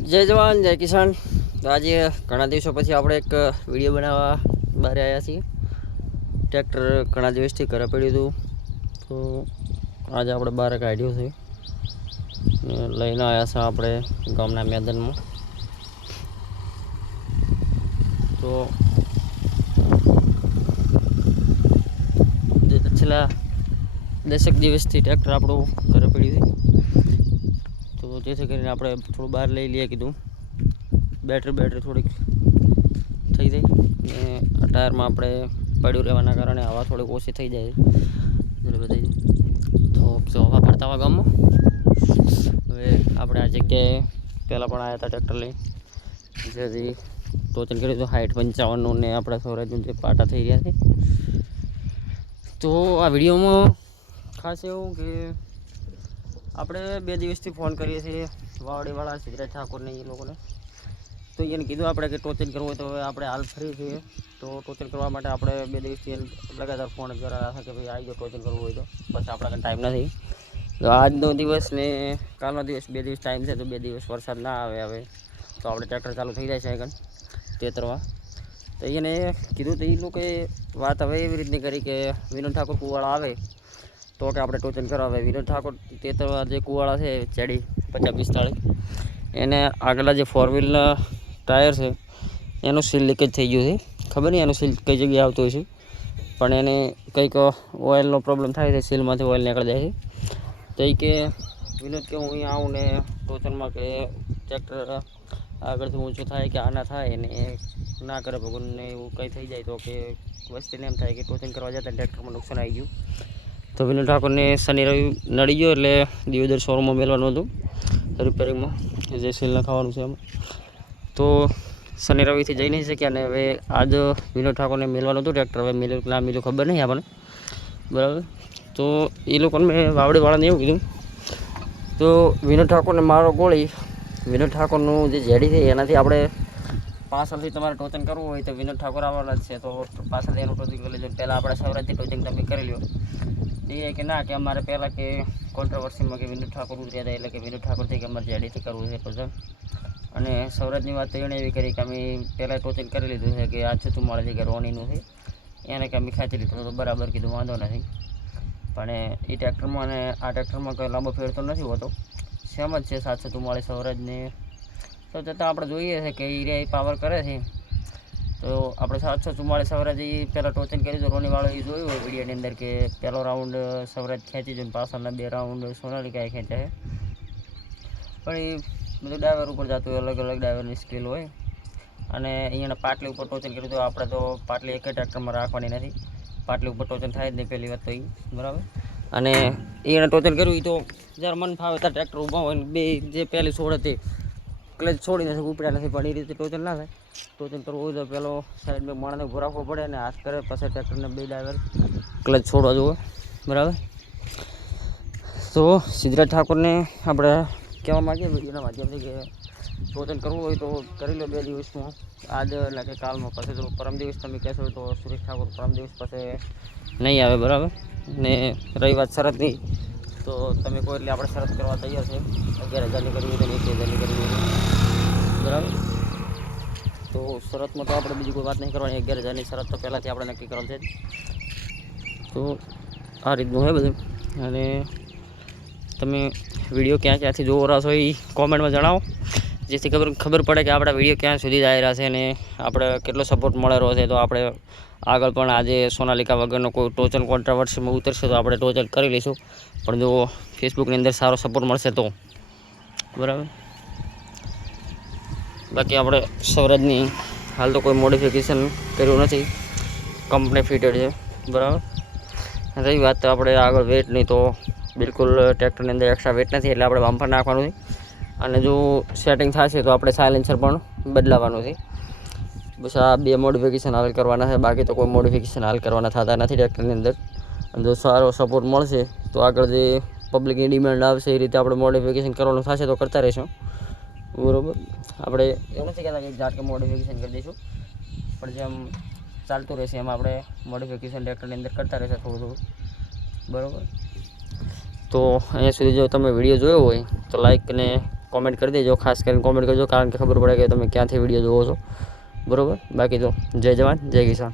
જય જવાન જય કિસાન. તો આજે ઘણા દિવસો પછી આપણે એક વિડીયો બનાવવા બહાર આવ્યા છીએ. ટ્રેક્ટર ઘણા દિવસથી ઘરે પડ્યું હતું, તો આજે આપણે બહાર કાઢ્યું છે ને લઈને આવ્યા છે આપણે ગામના મેદાનમાં. તો છેલ્લા 10 દિવસથી ટ્રેક્ટર આપણું ઘરે પડ્યું છે, તો જેથી કરીને આપણે થોડું બહાર લઈ લઈએ કીધું. બેટરી થોડીક થઈ જાય ને ટાયરમાં આપણે પડ્યું રહેવાના કારણે હવા થોડીક ઓછી થઈ જાય એટલે બધી. તો હવા ફરતા હવા ગામમાં હવે આપણે આ જગ્યાએ પહેલાં પણ આવ્યા હતા ટ્રેક્ટર લઈ, જેથી ટોચન કર્યું હતું 60-55 ને આપણા સૌરાજનું જે પાટા થઈ રહ્યા છે. તો આ વિડીયોમાં ખાસ એવું કે આપણે 2 દિવસથી ફોન કરીએ છીએ વાવડીવાળા સિદ્ધરાજ ઠાકોરને એ લોકોને, તો એને કીધું આપણે કે ટોચન કરવું હોય તો હવે આપણે હાલ ફ્રી છીએ. તો ટોચન કરવા માટે આપણે 2 દિવસથી લગાતાર ફોન જ કરેલા હતા કે ભાઈ આવી ગયો ટોચન કરવું હોય તો, પછી આપણા કંઈ ટાઈમ નથી. તો આજનો દિવસ ને કાલનો દિવસ 2 દિવસ ટાઈમ છે, તો 2 દિવસ વરસાદ ના આવે હવે તો આપણે ટ્રેક્ટર ચાલુ થઈ જાય છે આગળ તેતરવા. તો એને કીધું તો એ લોકોએ વાત હવે એવી રીતની કરી કે વિનોદ ઠાકોર કુવાળા આવે તો કે આપણે ટોચન કરાવે. વિનોદ ઠાકોર તેતરવા જે કુવાળા છે ચેડી 50-45, એને આગળના જે 4 વ્હીલના ટાયર છે એનું સીલ લીકેજ થઈ ગયું છે. ખબર નહીં એનું સીલ કઈ જગ્યાએ આવતું હોય છે, પણ એને કંઈક ઓઇલનો પ્રોબ્લેમ થાય છે, સીલમાંથી ઓઇલ નીકળી જાય છે. તો એ કે વિનોદ કે હું અહીંયા આવું ને ટોચનમાં કે ટ્રેક્ટર આગળથી ઊંચું થાય કે આના થાય ને ના કરે ભગવાનને એવું કંઈ થઈ જાય તો કે વસ્તીને એમ થાય કે ટોચન કરવા જતા ટ્રેક્ટરમાં નુકસાન આવી ગયું. તો વિનોદ ઠાકોરને શનિ રવિ નડી ગયો એટલે દિયોદર શોરૂમમાં મેળવાનું હતું રિપેરિંગમાં, જે સીલ નખાવાનું છે એમ. તો શનિ રવિથી જઈ નહીં શક્યા ને હવે આજ વિનોદ ઠાકોરને મેળવાનું હતું ટ્રેક્ટર. હવે મિલ્યું ના મિલ્યું ખબર નહીં આપણને, બરાબર. તો એ લોકોને મેં વાવડીવાળાને એવું કીધું, તો વિનોદ ઠાકોરને મારો ગોળી, વિનોદ ઠાકોરનું જે જેડી છે એનાથી આપણે પાછળથી તમારે ટોચન કરવું હોય તો વિનોદ ઠાકોર આવવાના જ છે, તો પાછળથી એનું ટોચન કરી લેજો. પહેલાં આપણે સૌરાજથી ટોચન તમે કરી લો. એ કે ના કે અમારે પહેલાં કે કોન્ટ્રોવર્સીમાં કે વિનોદ ઠાકોર ઉતર્યા હતા એટલે કે વિનોદ ઠાકોરથી કે અમારે જેડીથી કરવું છે ટોચન. અને સૌરાજની વાત તો એણે એવી કરી કે અમે પહેલાં ટોચન કરી લીધું છે કે આ 44 છે કે રોનીનું છે, એને કે અમે ખાંચી લીધું તો બરાબર કીધું, વાંધો નથી. પણ એ ટ્રેક્ટરમાં અને આ ટ્રેક્ટરમાં કંઈ લાંબો ફેર તો નથી હોતો, સેમ જ છે 744 સૌરાજને. તો છતાં આપણે જોઈએ છે કે એ પાવર કરે છે, તો આપણે 744 સૌરાજ એ પહેલાં ટોચન કર્યું હતું રોનીવાળો, એ જોયું હોય વિડીયોની અંદર કે પહેલો રાઉન્ડ સૌરાજ ખેંચી છે, પાછળના 2 રાઉન્ડ સોનાલિકાએ ખેંચ્યા છે. પણ એ બધું ડ્રાઈવર ઉપર જતું હોય, અલગ અલગ ડ્રાઈવરની સ્કિલ હોય. અને અહીંયાના પાટલી ઉપર ટોચન કર્યું હતું. આપણે તો પાટલી એક જ ટ્રેક્ટરમાં રાખવાની નથી, પાટલી ઉપર ટોચન થાય જ નહીં પહેલી વાત તો એ, બરાબર. અને એને ટોચન કર્યું એ તો જ્યારે મન ફાવે ત્યારે ટ્રેક્ટર ઊભા હોય ને બે જે પહેલી છોડ હતી ક્લચ છોડી નથી, ઉપડ્યા નથી, પણ એ રીતે ટોચન ના થાય. ટોચન કરવું હોય તો પેલો સાઈડમાં માણસને ઉભો રાખવો પડે અને હાથ કરે પછી ટ્રેક્ટરને બે ડ્રાઈવર ક્લચ છોડવા જુઓ, બરાબર. તો સિદ્ધરાજ ઠાકોરને આપણે કહેવા માગીએ વિડીયોના માધ્યમથી કે ટોચન કરવું હોય તો કરી લો 2 દિવસમાં, આજ એટલે કે કાલમાં. પછી તો પરમ દિવસ તમે કહેશો તો સુરેશ ઠાકોર પરમ દિવસ પછી નહીં આવે, બરાબર. ને રહી વાત શરતની, તો તમે કોઈ એટલે આપણે શરત કરવા તૈયાર છે. 11,000ની કરવી હોય તો 21,000ની કરવી હોય, બરાબર. તો શરતમાં તો આપણે બીજી કોઈ વાત નહીં કરવાની, 11,000ની શરત તો પહેલાંથી આપણે નક્કી કરેલ છે. તો આ રીતનું હોય બધું. અને તમે વિડીયો ક્યાંથી જોવો રહ્યા છો એ કોમેન્ટમાં જણાવો, જેથી ખબર પડે કે આપણા વિડીયો ક્યાં સુધી આવી રહ્યા છે અને આપણે કેટલો સપોર્ટ મળે રહ્યો છે. તો આપણે આગળ પણ આજે સોનાલિકા વગરનો કોઈ ટોચન કોન્ટ્રાવર્સીમાં ઉતરશે તો આપણે ટોચન કરી લઈશું, પણ જો ફેસબુકની અંદર સારો સપોર્ટ મળશે તો, બરાબર. બાકી આપણે સૌરાજની હાલ તો કોઈ મોડિફિકેશન કર્યું નથી, કંપની ફિટેડ છે, બરાબર. રહી વાત તો આપણે આગળ વેટની, તો બિલકુલ ટ્રેક્ટરની અંદર એક્સ્ટ્રા વેટ નથી એટલે આપણે બમ્પર નાખવાનું છે. અને જો સેટિંગ થશે તો આપણે સાયલેન્સર પણ બદલાવાનું છે. બસ આ 2 મોડિફિકેશન હાલ કરવાના છે, બાકી તો કોઈ મોડિફિકેશન હાલ કરવાના થતા નથી ટ્રેક્ટરની અંદર. અને જો સારો સપોર્ટ મળશે તો આગળ જે પબ્લિકની ડિમાન્ડ આવશે એ રીતે આપણે મોડિફિકેશન કરવાનું થશે તો કરતા રહીશું, બરાબર. આપણે એવું નથી કહેતા કે ઝાટકે મોડિફિકેશન કરી દઈશું, પણ જેમ ચાલતું રહેશે એમ આપણે મોડિફિકેશન ટ્રેક્ટરની અંદર કરતા રહેશે થોડું, બરાબર. તો અહીંયા સુધી જો તમે વિડીયો જોયો હોય તો લાઈક અને કોમેન્ટ કરી દેજો, ખાસ કરીને કોમેન્ટ કરજો, કારણ કે ખબર પડે કે તમે ક્યાંથી વિડીયો જોવો છો. બરાબર, બાકી તો જય જવાન જય કિસાન.